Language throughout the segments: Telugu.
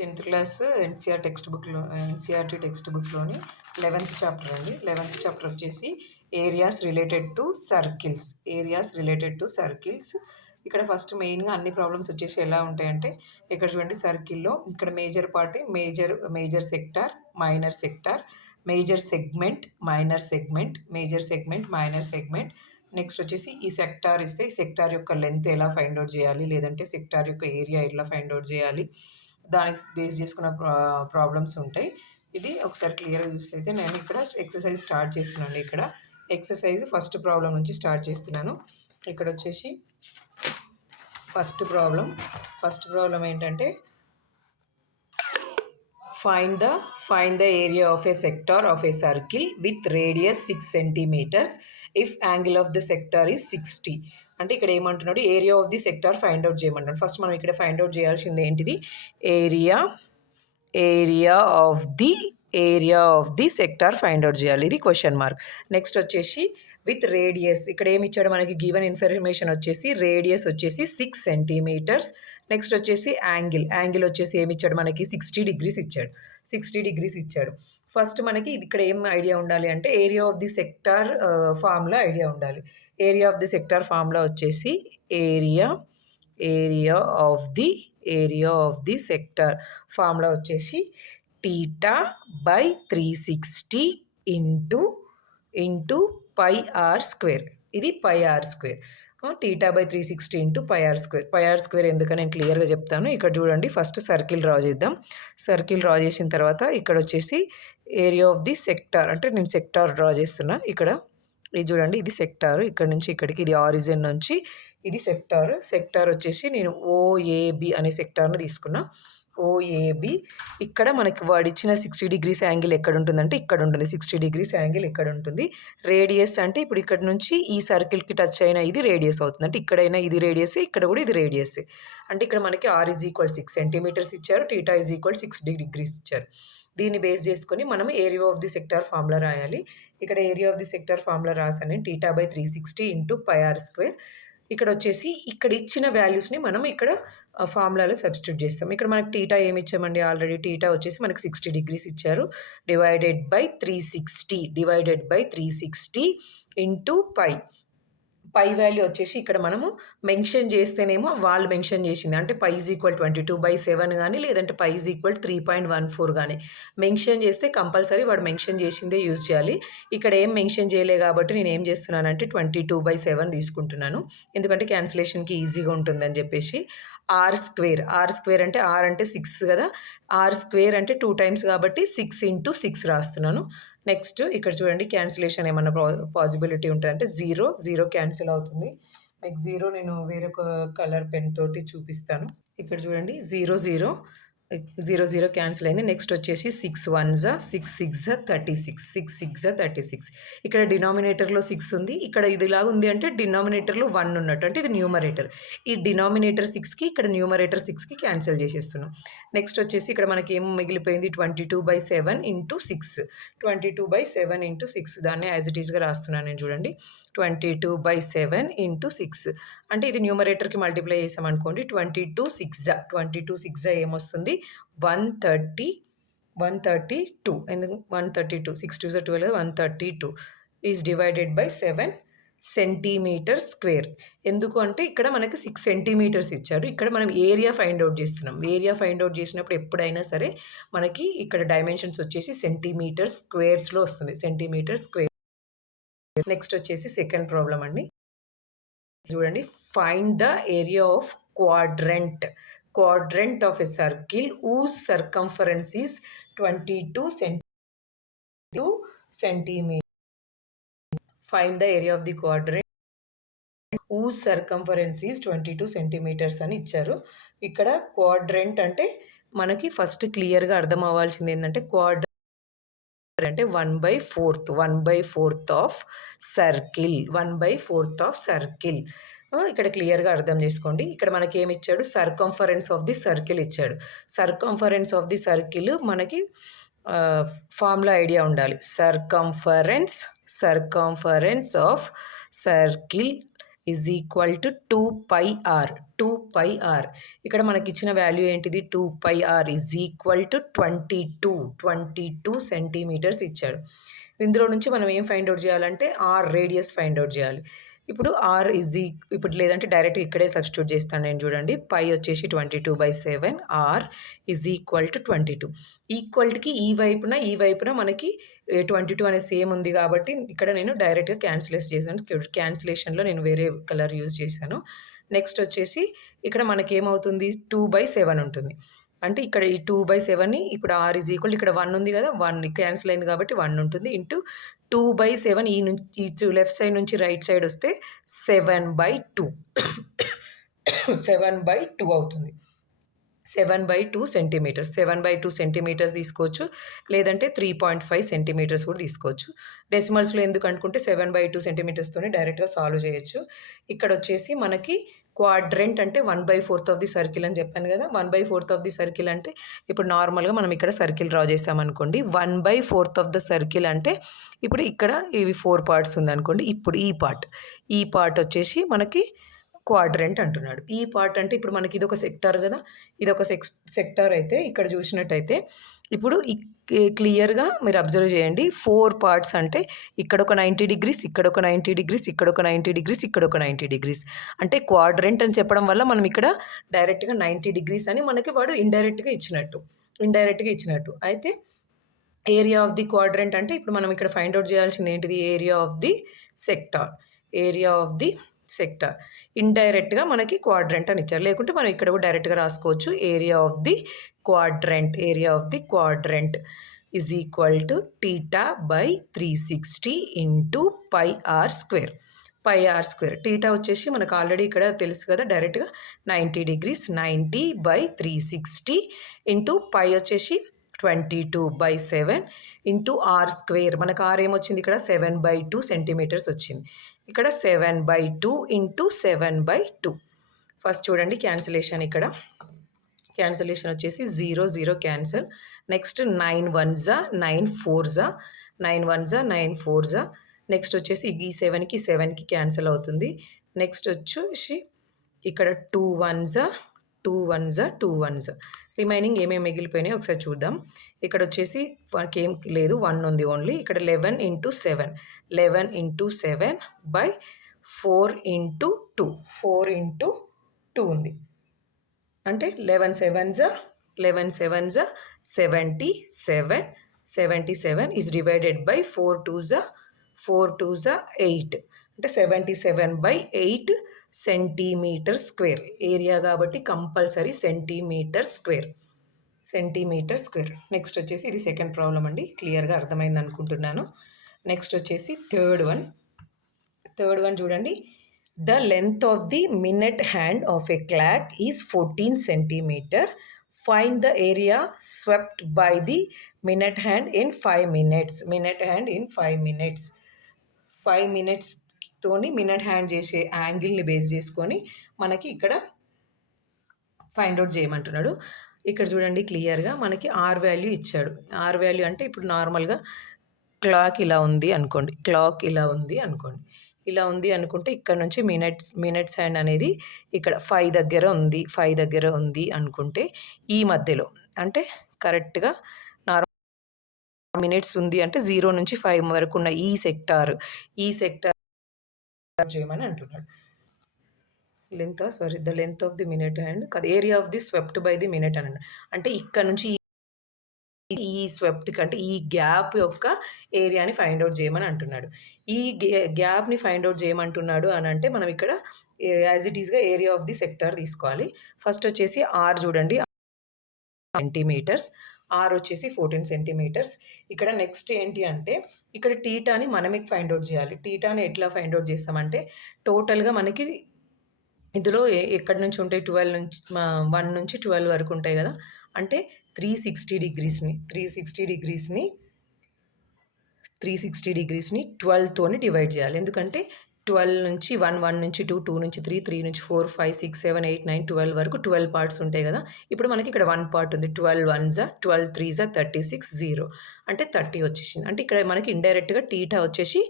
10th క్లాస్ ఎన్సీఆర్టీ టెక్స్ట్ బుక్లోని 11th చాప్టర్ అండి. 11th చాప్టర్ వచ్చేసి ఏరియాస్ రిలేటెడ్ టు సర్కిల్స్. ఇక్కడ ఫస్ట్ మెయిన్గా అన్ని ప్రాబ్లమ్స్ వచ్చేసి ఎలా ఉంటాయంటే, ఇక్కడ చూడండి సర్కిల్లో ఇక్కడ major part major sector, minor sector, major segment, minor segment, major segment, minor segment. Next వచ్చేసి ఈ సెక్టార్ ఇస్తే ఈ సెక్టార్ యొక్క లెంత్ ఎలా ఫైండ్ అవుట్ చేయాలి, లేదంటే సెక్టార్ యొక్క ఏరియా ఎలా ఫైండ్ అవుట్ చేయాలి, దానికి బేస్ చేసుకున్న ప్రాబ్లమ్స్ ఉంటాయి. ఇది ఒకసారి క్లియర్గా చూస్తే అయితే నేను ఇక్కడ ఎక్సర్సైజ్ స్టార్ట్ చేస్తున్నాను. ఇక్కడ ఎక్సర్సైజ్ ఫస్ట్ ప్రాబ్లం నుంచి స్టార్ట్ చేస్తున్నాను. ఇక్కడ వచ్చేసి ఫస్ట్ ప్రాబ్లం ఏంటంటే find the area of a sector of a circle with radius 6 centimeters if angle of the sector is 60. అంటే ఇక్కడ ఏమంటున్నాడు, area of the sector find out చేయమంటాడు. ఫస్ట్ మనం ఇక్కడ ఫైండ్ అవుట్ చేయాల్సింది ఏంటిది, area of the sector find out చేయాలి. ఇది క్వశ్చన్ మార్క్. నెక్స్ట్ వచ్చేసి విత్ రేడియస్, ఇక్కడ ఏమి ఇచ్చాడు మనకి, గివెన్ ఇన్ఫర్మేషన్ వచ్చేసి రేడియస్ వచ్చేసి 6 సెంటీమీటర్స్. నెక్స్ట్ వచ్చేసి యాంగిల్ వచ్చేసి ఏమి ఇచ్చాడు మనకి, 60 డిగ్రీస్ ఇచ్చాడు. ఫస్ట్ మనకి ఇక్కడ ఏం ఐడియా ఉండాలి అంటే area of the sector formula idea ఉండాలి. Area of the sector formula వచ్చేసి area of the sector formula వచ్చేసి theta by 360 into pi r square. ఇది pi r square. Theta by 360 into pi r square ఎందుకని నేను క్లియర్గా చెప్తాను. ఇక్కడ చూడండి, ఫస్ట్ సర్కిల్ డ్రా చేద్దాం. సర్కిల్ డ్రా చేసిన తర్వాత ఇక్కడ వచ్చేసి ఏరియా ఆఫ్ ది సెక్టార్, అంటే నేను సెక్టార్ డ్రా చేస్తున్నా. ఇక్కడ ఇది చూడండి, ఇది సెక్టార్, ఇక్కడ నుంచి ఇక్కడికి ఇది ఆరిజిన్ నుంచి ఇది సెక్టార్ వచ్చేసి నేను ఓఏబి అనే సెక్టార్ను తీసుకున్నా. ఓఏబి ఇక్కడ మనకి వాడు ఇచ్చిన 60 డిగ్రీస్ యాంగిల్ ఎక్కడ ఉంటుందంటే ఇక్కడ ఉంటుంది. 60 డిగ్రీస్ యాంగిల్ ఇక్కడ ఉంటుంది. రేడియస్ అంటే ఇప్పుడు ఇక్కడ నుంచి ఈ సర్కిల్కి టచ్ అయిన ఇది రేడియస్ అవుతుంది. అంటే ఇక్కడైనా ఇది రేడియస్, ఇక్కడ కూడా ఇది రేడియస్. అంటే ఇక్కడ మనకి ఆర్ ఈజ్ ఈక్వల్ 6 సెంటీమీటర్స్ ఇచ్చారు, టీటా ఈజ్ ఈక్వల్ 60 డిగ్రీస్ ఇచ్చారు. దీన్ని బేస్ చేసుకొని మనం area of the sector formula రాయాలి. ఇక్కడ area of the sector formula రాసాను, theta by 360 into pi r square. ఇక్కడ వచ్చేసి ఇక్కడ ఇచ్చిన వాల్యూస్ని మనం ఇక్కడ ఫార్ములాలో సబ్స్టిట్యూట్ చేస్తాం. ఇక్కడ మనకి టీటా ఏమి ఇచ్చామండి, ఆల్రెడీ టీటా వచ్చేసి మనకి 60 డిగ్రీస్ ఇచ్చారు. Divided by 360 into pi value వచ్చేసి ఇక్కడ మనము మెన్షన్ చేస్తేనేమో వాళ్ళు మెన్షన్ చేసింది, అంటే పై ఈజ్ ఈక్వల్ 22/7 కానీ లేదంటే పై ఈజ్ ఈక్వల్ 3.14 కానీ మెన్షన్ చేస్తే కంపల్సరీ వాడు మెన్షన్ చేసిందే యూజ్ చేయాలి. ఇక్కడ ఏం మెన్షన్ చేయలే కాబట్టి నేను ఏం చేస్తున్నానంటే 22/7 తీసుకుంటున్నాను, ఎందుకంటే క్యాన్సిలేషన్కి ఈజీగా ఉంటుందని చెప్పేసి. ఆర్ స్క్వేర్ అంటే ఆర్ అంటే 6 కదా, ఆర్ స్క్వేర్ అంటే 2 టైమ్స్ కాబట్టి 6 ఇంటూ 6 రాస్తున్నాను. నెక్స్ట్ ఇక్కడ చూడండి, క్యాన్సిలేషన్ ఏమన్నా పాసిబిలిటీ ఉంటుందంటే 0 క్యాన్సిల్ అవుతుంది. మీకు 0 నేను వేరొక కలర్ పెన్ తోటి చూపిస్తాను. ఇక్కడ చూడండి 0 క్యాన్సిల్ అయింది. నెక్స్ట్ వచ్చేసి 6 1 6 36. ఇక్కడ డినామినేటర్లో 6 ఉంది, ఇక్కడ ఇదిలా ఉంది అంటే డినామినేటర్లో 1 ఉన్నట్టు, అంటే ఇది న్యూమరేటర్. ఈ డినామినేటర్ 6కి ఇక్కడ న్యూమరేటర్ 6కి క్యాన్సిల్ చేసేస్తున్నాం. నెక్స్ట్ వచ్చేసి ఇక్కడ మనకి ఏం మిగిలిపోయింది, 22/7 ఇంటూ 6. 22/7 ఇంటూ 6 దాన్ని యాజ్ ఇట్ ఈస్గా రాస్తున్నాను నేను. చూడండి 22/7 ఇంటూ 6 అంటే ఇది న్యూమరేటర్కి మల్టిప్లై చేసామనుకోండి, 22 6 ఏమొస్తుంది, 132. ఎందుకు 132, 6 2 12, 132 is divided by 7 centimetre square. ఎందుకు అంటే ఇక్కడ మనకి 6 సెంటీమీటర్స్ ఇచ్చారు. ఇక్కడ మనం ఏరియా ఫైండ్ అవుట్ చేస్తున్నాం. ఏరియా ఫైండ్ అవుట్ చేసినప్పుడు ఎప్పుడైనా సరే మనకి ఇక్కడ డైమెన్షన్స్ వచ్చేసి సెంటీమీటర్ స్క్వేర్స్లో వస్తుంది, సెంటీమీటర్ స్క్వేర్. నెక్స్ట్ వచ్చేసి సెకండ్ ప్రాబ్లం అండి. చూడండి, find the area of quadrant of a circle whose circumference is 22 centimeters. Find the area of the quadrant whose circumference is 22 centimeters అని ఇచ్చారు. ఇక్కడ క్వాడ్రెంట్ అంటే మనకి ఫస్ట్ క్లియర్గా అర్థం అవ్వాల్సింది ఏంటంటే, క్వాడ్రెంట్ అంటే 1/4 ఆఫ్ సర్కిల్. ఇక్కడ క్లియర్గా అర్థం చేసుకోండి. ఇక్కడ మనకి ఏమి ఇచ్చాడు, సర్కంఫరెన్స్ ఆఫ్ ది సర్కిల్ ఇచ్చాడు. సర్కంఫరెన్స్ ఆఫ్ ది సర్కిల్ మనకి ఫార్ములా ఐడియా ఉండాలి. Circumference of circle is equal to 2πr. 2πr ఇక్కడ మనకి ఇచ్చిన వాల్యూ ఏంటిది? 2πr is equal to 22 centimetres ఇచ్చాడు. ఇందులో నుంచి మనం ఏం ఫైండ్ అవుట్ చేయాలంటే ఆర్ రేడియస్ ఫైండ్ అవుట్ చేయాలి. ఇప్పుడు ఆర్ ఇప్పుడు లేదంటే డైరెక్ట్ ఇక్కడే సబ్స్టిట్యూట్ చేస్తాను నేను. చూడండి, పై వచ్చేసి 22/7 ఆర్ ఈజ్ ఈక్వల్ టు 22. ఈక్వల్కి ఈ వైపున మనకి 22 అనే సేమ్ ఉంది కాబట్టి ఇక్కడ నేను డైరెక్ట్గా చేశాను. క్యాన్సిలేషన్లో నేను వేరే కలర్ యూజ్ చేశాను. నెక్స్ట్ వచ్చేసి ఇక్కడ మనకేమవుతుంది? 2/7 ఉంటుంది. అంటే ఇక్కడ ఈ 2/7ని ఇప్పుడు ఆర్ ఈజ్ ఈక్వల్, ఇక్కడ 1 ఉంది కదా, 1 క్యాన్సిల్ అయింది కాబట్టి 1 ఉంటుంది, ఇంటూ 2/7 ఈ నుంచి లెఫ్ట్ సైడ్ నుంచి రైట్ సైడ్ వస్తే 7/2 7/2 అవుతుంది. 7/2 సెంటీమీటర్స్. 7/2 సెంటీమీటర్స్ తీసుకోవచ్చు, లేదంటే 3.5 సెంటీమీటర్స్ కూడా తీసుకోవచ్చు. డెసిమల్స్లో ఎందుకు అనుకుంటే 7/2 సెంటీమీటర్స్తోనే డైరెక్ట్గా సాల్వ్ చేయొచ్చు. ఇక్కడ వచ్చేసి మనకి క్వాడ్రెంట్ అంటే 1/4 ఆఫ్ ది సర్కిల్ అని చెప్పాను కదా. 1/4 ఆఫ్ ది సర్కిల్ అంటే ఇప్పుడు నార్మల్గా మనం ఇక్కడ సర్కిల్ డ్రా చేసామనుకోండి, 1/4 ఆఫ్ ద సర్కిల్ అంటే ఇప్పుడు ఇక్కడ ఇవి 4 పార్ట్స్ ఉందనుకోండి. ఇప్పుడు ఈ పార్ట్ వచ్చేసి మనకి క్వాడ్రెంట్ అంటున్నాడు. ఈ పార్ట్ అంటే ఇప్పుడు మనకి ఇదొక సెక్టార్ కదా, ఇదొక సెక్టార్ అయితే ఇక్కడ చూసినట్టయితే ఇప్పుడు క్లియర్గా మీరు అబ్జర్వ్ చేయండి. 4 పార్ట్స్ అంటే ఇక్కడ ఒక 90 డిగ్రీస్, ఇక్కడ ఒక 90 డిగ్రీస్, ఇక్కడ ఒక 90 డిగ్రీస్, ఇక్కడ ఒక 90 డిగ్రీస్. అంటే క్వాడ్రెంట్ అని చెప్పడం వల్ల మనం ఇక్కడ డైరెక్ట్గా 90 డిగ్రీస్ అని మనకి వాడు ఇండైరెక్ట్గా ఇచ్చినట్టు. అయితే ఏరియా ఆఫ్ ది క్వాడ్రెంట్ అంటే ఇప్పుడు మనం ఇక్కడ ఫైండ్ అవుట్ చేయాల్సింది ఏంటిది? Area of the sector. ఇండైరెక్ట్గా మనకి క్వాడ్రెంట్ అని ఇచ్చారు, లేకుంటే మనం ఇక్కడ కూడా డైరెక్ట్గా రాసుకోవచ్చు. Area of the quadrant is equal to θ/360 into πr². θ వచ్చేసి మనకు ఆల్రెడీ ఇక్కడ తెలుసు కదా, డైరెక్ట్గా 90 డిగ్రీస్. 90/360 ఇంటూ పై వచ్చేసి 22/7 ఇంటూ r². మనకు ఆర్ ఏమొచ్చింది? ఇక్కడ 7/2 సెంటీమీటర్స్ వచ్చింది. ఇక్కడ 7/2 ఇంటూ 7/2. ఫస్ట్ చూడండి క్యాన్సిలేషన్. ఇక్కడ క్యాన్సిలేషన్ వచ్చేసి 0 0 cancel. Next 9 1s 9 4s 9 1s 9 4s. Next వచ్చేసి ఈ 7కి క్యాన్సిల్ అవుతుంది. నెక్స్ట్ వచ్చేసి ఇక్కడ 2 1s 2 1s 2 1s. రిమైనింగ్ ఏమేమి మిగిలిపోయినాయి ఒకసారి చూద్దాం. ఇక్కడ వచ్చేసి ఏం లేదు, 1 ఉంది ఓన్లీ. ఇక్కడ 11 ఇంటూ 7 4 ఇంటూ 2 4 ఇంటూ 2 ఉంది. అంటే 11 7s 77 is divided by 4 2s 8. అంటే 77/8 సెంటీమీటర్ స్క్వేర్. ఏరియా కాబట్టి కంపల్సరీ సెంటీమీటర్ స్క్వేర్. నెక్స్ట్ వచ్చేసి ఇది సెకండ్ ప్రాబ్లం అండి, క్లియర్గా అర్థమైంది అనుకుంటున్నాను. నెక్స్ట్ వచ్చేసి థర్డ్ వన్ చూడండి. The length of the minute hand of a clock is 14 centimetre. Find the area swept by the minute hand in 5 minutes. 5 minutesతోని మినిట్ హ్యాండ్ చేసే యాంగిల్ని బేస్ చేసుకొని మనకి ఇక్కడ ఫైండ్ అవుట్ చేయమంటున్నాడు. ఇక్కడ చూడండి క్లియర్గా మనకి ఆర్ వాల్యూ ఇచ్చాడు. ఆర్ వాల్యూ అంటే ఇప్పుడు నార్మల్గా క్లాక్ ఇలా ఉంది అనుకోండి, ఇలా ఉంది అనుకుంటే ఇక్కడ నుంచి మినిట్స్ హ్యాండ్ అనేది ఇక్కడ 5 దగ్గర ఉంది అనుకుంటే ఈ మధ్యలో అంటే కరెక్ట్గా నార్మల్ మినిట్స్ ఉంది అంటే 0 నుంచి 5 వరకు ఉన్న ఈ సెక్టార్ చేయమని అంటున్నాడు. The length of the minute hand కాదు, area of the swept by the minute అని అంటే ఇక్కడ నుంచి ఈ స్వెప్ట్కి అంటే ఈ గ్యాప్ యొక్క ఏరియాని ఫైండ్ అవుట్ చేయమని అంటున్నాడు. ఈ గ్యాప్ని ఫైండ్ అవుట్ చేయమంటున్నాడు అని అంటే మనం ఇక్కడ యాజ్ ఇట్ ఈస్గా ఏరియా ఆఫ్ ది సెక్టార్ తీసుకోవాలి. ఫస్ట్ వచ్చేసి ఆర్ చూడండి, సెంటీమీటర్స్. ఆర్ వచ్చేసి 14 సెంటీమీటర్స్. ఇక్కడ నెక్స్ట్ ఏంటి అంటే ఇక్కడ టీటాని మనమే ఫైండ్ అవుట్ చేయాలి. టీటాని ఎట్లా ఫైండ్ అవుట్ చేస్తామంటే టోటల్గా మనకి ఇందులో ఎక్కడి నుంచి ఉంటాయి 12 నుంచి 1 నుంచి 12 వరకు ఉంటాయి కదా. అంటే 360 డిగ్రీస్ని 12తోని డివైడ్ చేయాలి. ఎందుకంటే 12 నుంచి 1 నుంచి 2 2 నుంచి 3 3 నుంచి 4 5 6 7 8 9 12 వరకు 12 పార్ట్స్ ఉంటాయి కదా. ఇప్పుడు మనకి ఇక్కడ 1 పార్ట్ ఉంది. 12 1s 12 3s 36 0 అంటే 30 వచ్చేసింది. అంటే ఇక్కడ మనకి ఇండైరెక్ట్గా టీటా వచ్చేసి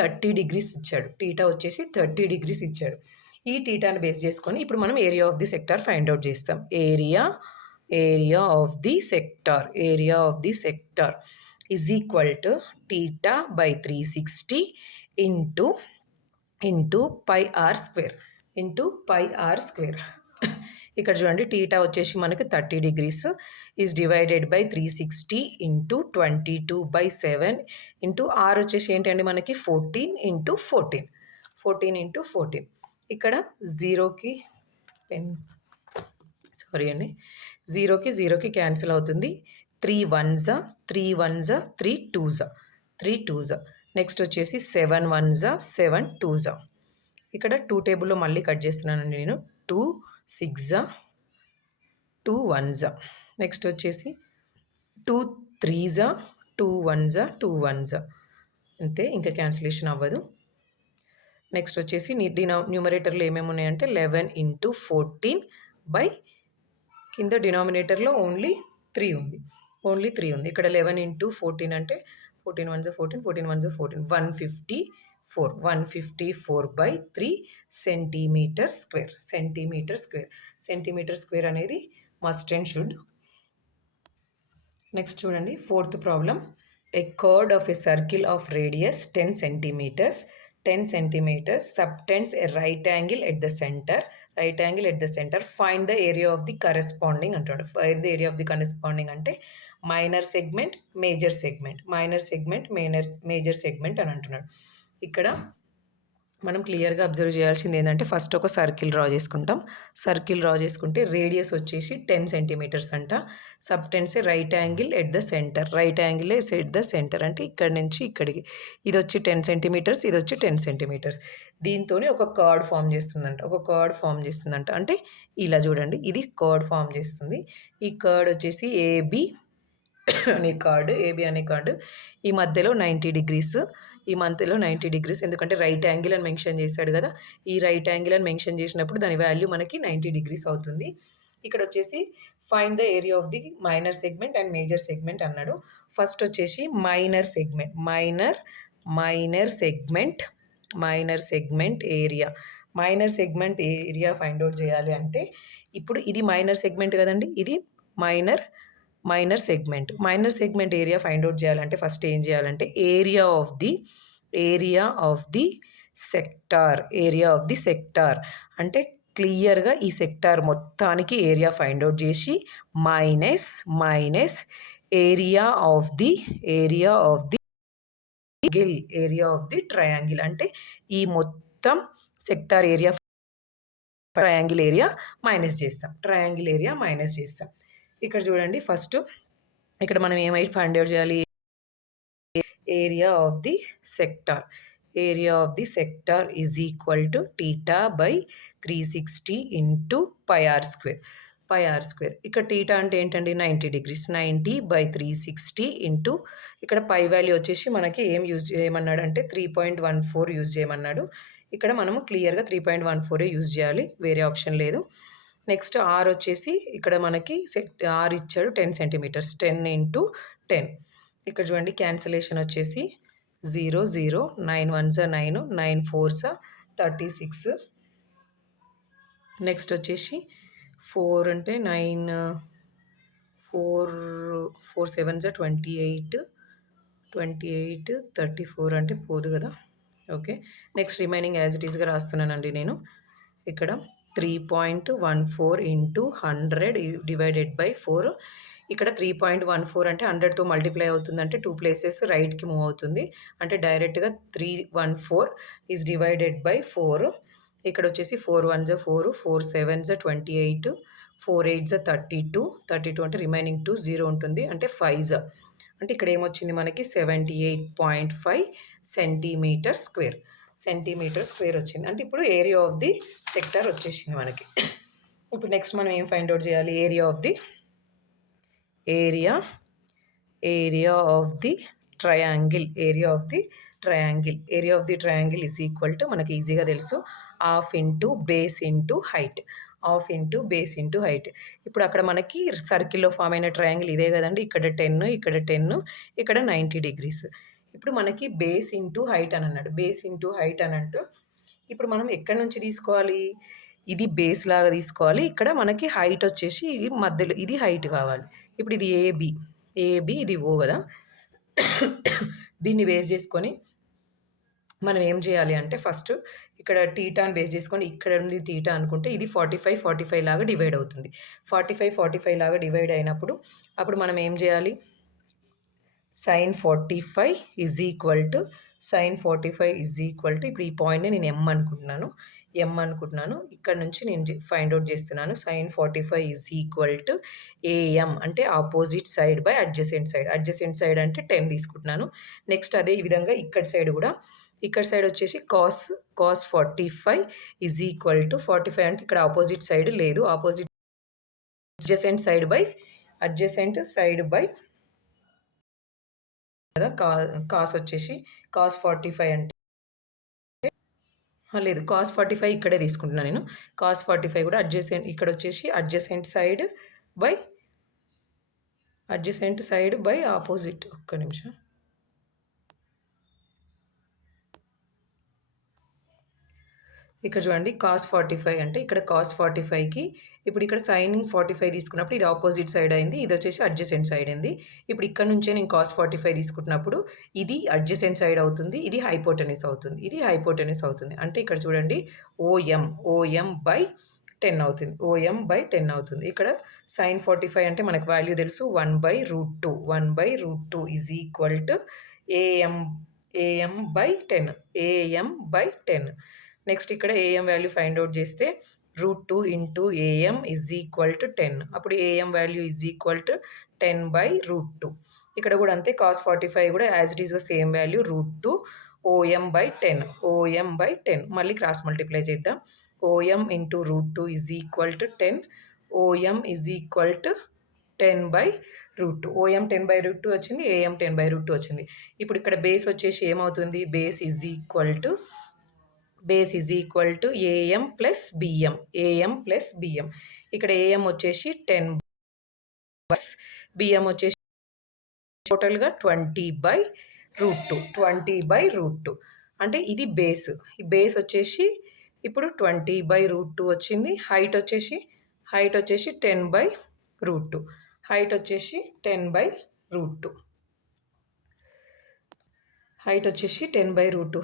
30 డిగ్రీస్ ఇచ్చాడు. ఈ టీటాని బేస్ చేసుకొని ఇప్పుడు మనం area of the sector find out చేస్తాం. Area of the sector is equal to theta by 360 into pi r square. ఇక్కడ చూడండి టీటా వచ్చేసి మనకి 30 degrees is divided by 360 into 22/7 into r వచ్చేసి ఏంటండి మనకి 14 ఇక్కడ జీరోకి జీరోకి క్యాన్సిల్ అవుతుంది. 3 1s 3 2s. నెక్స్ట్ వచ్చేసి 7 1s 7 2s. ఇక్కడ 2 టేబుల్లో మళ్ళీ కట్ చేస్తున్నానండి నేను. 2 6 2 1s. నెక్స్ట్ వచ్చేసి 2 3s 2 1s 2 1s. అంతే, ఇంకా క్యాన్సిలేషన్ అవ్వదు. నెక్స్ట్ వచ్చేసి న్యూమరేటర్లో ఏమేమి ఉన్నాయంటే 11 ఇంటూ 14 బై కింద డినామినేటర్లో ఓన్లీ 3 ఉంది. ఇక్కడ 11 ఇంటూ 14 అంటే 14 1s 14 14 1s 14 154/3 సెంటీమీటర్ స్క్వేర్ అనేది మస్ట్ అండ్ షుడ్. నెక్స్ట్ చూడండి, fourth problem. A chord of a circle of radius 10 centimeters subtends a right angle at the center. Find the area of the corresponding అంటాడు. Find the area of the corresponding అంటే మైనర్ సెగ్మెంట్ మేజర్ సెగ్మెంట్ అని అంటున్నాడు. ఇక్కడ మనం క్లియర్గా అబ్జర్వ్ చేయాల్సింది ఏంటంటే ఫస్ట్ ఒక సర్కిల్ డ్రా చేసుకుంటే రేడియస్ వచ్చేసి 10 సెంటీమీటర్స్ అంట. Subtends right angle at the centre అంటే ఇక్కడ నుంచి ఇక్కడికి ఇది వచ్చి 10 సెంటీమీటర్స్, ఇది వచ్చి 10 సెంటీమీటర్స్. దీంతో ఒక కర్డ్ ఫామ్ చేస్తుందంట. అంటే ఇలా చూడండి, ఇది కర్డ్ ఫామ్ చేస్తుంది. ఈ కర్డ్ వచ్చేసి ఏబి అనే కార్డు ఈ మధ్యలో 90 degrees. ఎందుకంటే రైట్ యాంగిల్ అని మెన్షన్ చేశాడు కదా, ఈ రైట్ యాంగిల్ అని మెన్షన్ చేసినప్పుడు దాని వాల్యూ మనకి 90 degrees అవుతుంది. ఇక్కడ వచ్చేసి find the area of the minor segment and major segment అన్నాడు. ఫస్ట్ వచ్చేసి minor segment area find out చేయాలి అంటే ఇప్పుడు ఇది మైనర్ సెగ్మెంట్ కదండి, ఇది minor segment area find out చేయాలంటే ఫస్ట్ ఏం చేయాలంటే ఏరియా ఆఫ్ ది సెక్టార్ అంటే క్లియర్గా ఈ సెక్టార్ మొత్తానికి ఏరియా ఫైండ్ అవుట్ చేసి minus area of the triangle అంటే ఈ మొత్తం sector area triangle area minus చేస్తాం. ఇక్కడ చూడండి, ఫస్ట్ ఇక్కడ మనం ఏమైతే ఫైండ్ అవుట్ చేయాలి, area of the sector is equal to theta by 360 into pi r square. ఇక్కడ టీటా అంటే ఏంటండి 90 degrees. 90/360 ఇంటూ ఇక్కడ పై వాల్యూ వచ్చేసి మనకి ఏం యూజ్ చేయమన్నాడు అంటే 3.14 యూజ్ చేయమన్నాడు. ఇక్కడ మనము క్లియర్గా 3.14 యూజ్ చేయాలి, వేరే ఆప్షన్ లేదు. నెక్స్ట్ ఆర్ వచ్చేసి ఇక్కడ మనకి ఆర్ ఇచ్చాడు 10 సెంటీమీటర్స్. 10 ఇంటూ 10. ఇక్కడ చూడండి క్యాన్సిలేషన్ వచ్చేసి 0 0 9 1s 9 9 4s 36. నెక్స్ట్ వచ్చేసి 4 అంటే 9 4 7s 28 34 అంటే పోదు కదా. Okay, next remaining as it ఈస్గా రాస్తున్నానండి నేను. ఇక్కడ 3.14 ఇంటూ 100 డివైడెడ్ బై 4. ఇక్కడ 3.14 అంటే 100తో మల్టిప్లై అవుతుందంటే 2 places రైట్కి మూవ్ అవుతుంది. అంటే డైరెక్ట్గా 314 ఈజ్ డివైడెడ్ బై 4. ఇక్కడ వచ్చేసి 4 1s 4 4 7s 28 4 8s 32 అంటే రిమైనింగ్ 2 0 ఉంటుంది అంటే 5s. అంటే ఇక్కడ ఏమొచ్చింది మనకి 78.5 సెంటీమీటర్ స్క్వేర్ వచ్చింది. అంటే ఇప్పుడు ఏరియా ఆఫ్ ది సెక్టార్ వచ్చేసింది మనకి. ఇప్పుడు నెక్స్ట్ మనం ఏం ఫైండ్ అవుట్ చేయాలి, area of the triangle is equal to మనకి ఈజీగా తెలుసు half into base into height. ఇప్పుడు అక్కడ మనకి సర్కిల్లో ఫామ్ అయిన ట్రయాంగిల్ ఇదే కదండి. ఇక్కడ 10 ఇక్కడ 90 degrees. ఇప్పుడు మనకి బేస్ ఇంటూ హైట్ అని అన్నాడు. ఇప్పుడు మనం ఎక్కడి నుంచి తీసుకోవాలి? ఇది బేస్ లాగా తీసుకోవాలి. ఇక్కడ మనకి హైట్ వచ్చేసి ఇది మధ్యలో ఇది హైట్ కావాలి. ఇప్పుడు ఇది ఏబి. ఏబి ఇది ఓ కదా! దీన్ని బేస్ చేసుకొని మనం ఏం చేయాలి అంటే ఫస్ట్ ఇక్కడ టీటాని బేస్ చేసుకొని ఇక్కడ ఉంది టీటా అనుకుంటే ఇది 45, 45 లాగా డివైడ్ అవుతుంది. 45, 45 లాగా డివైడ్ అయినప్పుడు అప్పుడు మనం ఏం చేయాలి? sin 45 ఈజ్ ఈక్వల్ టు ఇప్పుడు ఈ పాయింట్‌ని నేను ఎం అనుకుంటున్నాను. ఇక్కడ నుంచి నేను ఫైండ్ ఔట్ చేస్తున్నాను. sin 45 is equal to AM అంటే opposite side by adjacent side. Adjacent side అంటే 10 తీసుకుంటున్నాను. నెక్స్ట్ అదే విధంగా ఇక్కడ సైడ్ వచ్చేసి కాస్ 45 ఈజ్ ఈక్వల్ టు 45 అంటే ఇక్కడ ఆపోజిట్ సైడ్ లేదు. అడ్జసెంట్ సైడ్ బై కదా! కాస్ వచ్చేసి కాస్ 45 అంటే లేదు. కాస్ 45 ఇక్కడే తీసుకుంటున్నా నేను. కాస్ 45 కూడా ఇక్కడ వచ్చేసి అడ్జసెంట్ సైడ్ బై ఆపోజిట్. ఒక్క నిమిషం. ఇక్కడ చూడండి కాస్ 45 అంటే ఇక్కడ కాస్ 45కి ఇప్పుడు ఇక్కడ సైన్ 45 తీసుకున్నప్పుడు ఇది ఆపోజిట్ సైడ్ అయింది. ఇది వచ్చేసి అడ్జసెంట్ సైడ్ అయింది. ఇప్పుడు ఇక్కడ నుంచే నేను కాస్ 45 తీసుకుంటున్నప్పుడు ఇది అడ్జసెంట్ సైడ్ అవుతుంది. ఇది హైపోటెనస్ అవుతుంది. అంటే ఇక్కడ చూడండి ఓఎం బై 10 అవుతుంది. ఓఎం బై 10 అవుతుంది. ఇక్కడ సైన్ 45 అంటే మనకు వాల్యూ తెలుసు 1/√2 is equal to AM by 10. Next ఇక్కడ ఏఎం వాల్యూ ఫైండ్ అవుట్ చేస్తే √2 into AM is equal to 10. అప్పుడు AM value is equal to 10/√2. ఇక్కడ కూడా అంతే కాస్ 45 కూడా యాజ్ ఇట్ ఈస్గా సేమ్ వాల్యూ √2 ఓఎం బై 10. మళ్ళీ క్రాస్ మల్టిప్లై చేద్దాం. OM into √2 is equal to 10. OM is equal to 10/√2. OM 10/√2 వచ్చింది. ఏఎం 10/√2 వచ్చింది. ఇప్పుడు ఇక్కడ బేస్ వచ్చేసి ఏమవుతుంది? Base is equal to AM plus BM. ఇక్కడ ఏఎం వచ్చేసి 10 బిఎం వచ్చేసి టోటల్గా 20/√2 అంటే ఇది బేస్. ఈ బేస్ వచ్చేసి ఇప్పుడు 20/√2 వచ్చింది. హైట్ వచ్చేసి 10/√2. హైట్ వచ్చేసి 10/√2.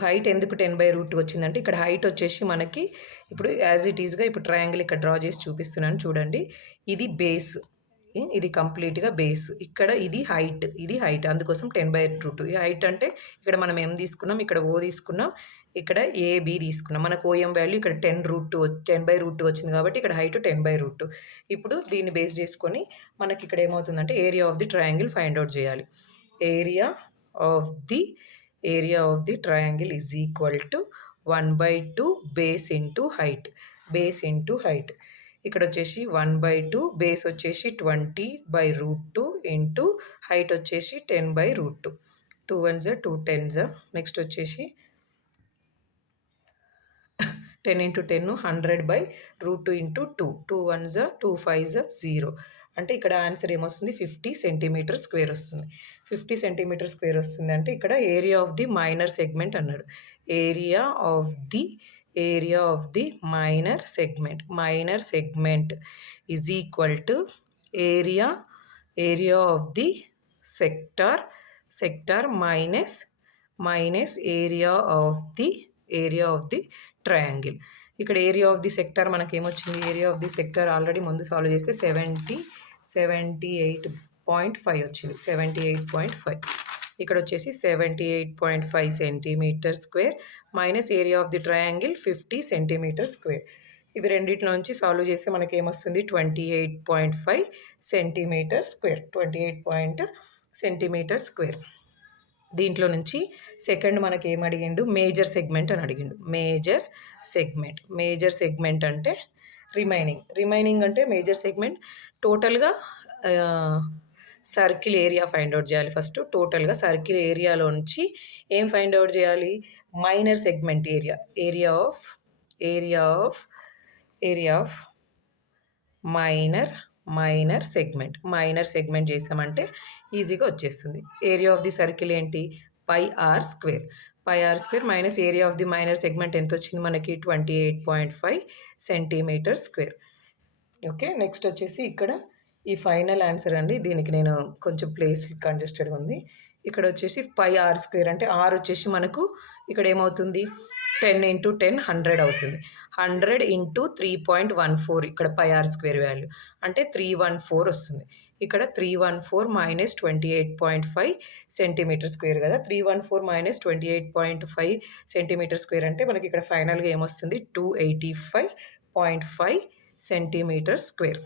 హైట్ ఎందుకు 10/√2 వచ్చిందంటే ఇక్కడ హైట్ వచ్చేసి మనకి ఇప్పుడు యాజ్ ఇట్ ఈస్గా ఇప్పుడు ట్రయాంగిల్ ఇక్కడ డ్రా చేసి చూపిస్తున్నాను చూడండి. ఇది బేస్, ఇది కంప్లీట్గా బేస్. ఇక్కడ ఇది హైట్ అందుకోసం 10/√2. ఈ హైట్ అంటే ఇక్కడ మనం ఏం తీసుకున్నాం? ఇక్కడ ఓ తీసుకున్నాం, ఇక్కడ ఏబి తీసుకున్నాం. మనకు ఓఎం వాల్యూ ఇక్కడ 10/√2 వచ్చింది కాబట్టి ఇక్కడ హైట్ 10/√2. ఇప్పుడు దీన్ని బేస్ చేసుకొని మనకి ఇక్కడ ఏమవుతుందంటే area of the triangle find out చేయాలి. Area of the triangle is equal to 1/2 base into height. ఇక్కడ వచ్చేసి 1/2 బేస్ వచ్చేసి 20/√2 ఇంటూ హైట్ వచ్చేసి 10/√2. 2 1s 2 10s. నెక్స్ట్ వచ్చేసి 10 ఇంటూ 10 100/√2 ఇంటూ 2. 2 1s 2 5s 0. అంటే ఇక్కడ ఆన్సర్ ఏమొస్తుంది? 50 సెంటీమీటర్ స్క్వేర్ వస్తుంది. 50 సెంటీమీటర్ స్క్వేర్ వస్తుంది అంటే ఇక్కడ area of the minor segment అన్నాడు. Area of the minor segment is equal to area of the sector minus area of the triangle. ఇక్కడ ఏరియా ఆఫ్ ది సెక్టార్ మనకేమొచ్చింది? Area of the sector already ముందు సాల్వ్ చేస్తే 78.5 వచ్చింది. 78.5. ఇక్కడ వచ్చేసి 78.5 centimetre square minus area of the triangle 50 centimetre square. ఇవి రెండిట్లో నుంచి సాల్వ్ చేస్తే మనకి ఏమొస్తుంది? 28.5 సెంటీమీటర్ స్క్వేర్. 28 centimetre square. దీంట్లో నుంచి సెకండ్ మనకి ఏం అడిగిండు? మేజర్ సెగ్మెంట్ అని అడిగిండు. మేజర్ సెగ్మెంట్ అంటే రిమైనింగ్ అంటే మేజర్ సెగ్మెంట్ టోటల్గా సర్కిల్ ఏరియా ఫైండ్ అవుట్ చేయాలి. ఫస్ట్ టోటల్గా సర్కిల్ ఏరియాలో నుంచి ఏం ఫైండ్ అవుట్ చేయాలి? Minor segment area of minor segment చేసామంటే ఈజీగా వచ్చేస్తుంది. ఏరియా ఆఫ్ ది సర్కిల్ ఏంటి? πr². Pi r square minus area of the minor segment ఎంత వచ్చింది మనకి 28.5 సెంటీమీటర్ స్క్వేర్. ఓకే, నెక్స్ట్ వచ్చేసి ఇక్కడ ఈ ఫైనల్ ఆన్సర్ అండి. దీనికి నేను కొంచెం ప్లేస్ కంజెస్టెడ్గా ఉంది. ఇక్కడ వచ్చేసి పై ఆర్ స్క్వేర్ అంటే ఆర్ వచ్చేసి మనకు ఇక్కడ ఏమవుతుంది 10 ఇంటూ 10 100 అవుతుంది. 100 ఇంటూ 3.14 ఇక్కడ పై ఆర్ స్క్వేర్ వాల్యూ అంటే 314 వస్తుంది. ఇక్కడ 314 మైనస్ 28.5 సెంటీమీటర్ స్క్వేర్ కదా. 314 మైనస్ 28.5 సెంటీమీటర్ స్క్వేర్ అంటే మనకి ఇక్కడ ఫైనల్గా ఏమొస్తుంది 285.5 సెంటీమీటర్ స్క్వేర్.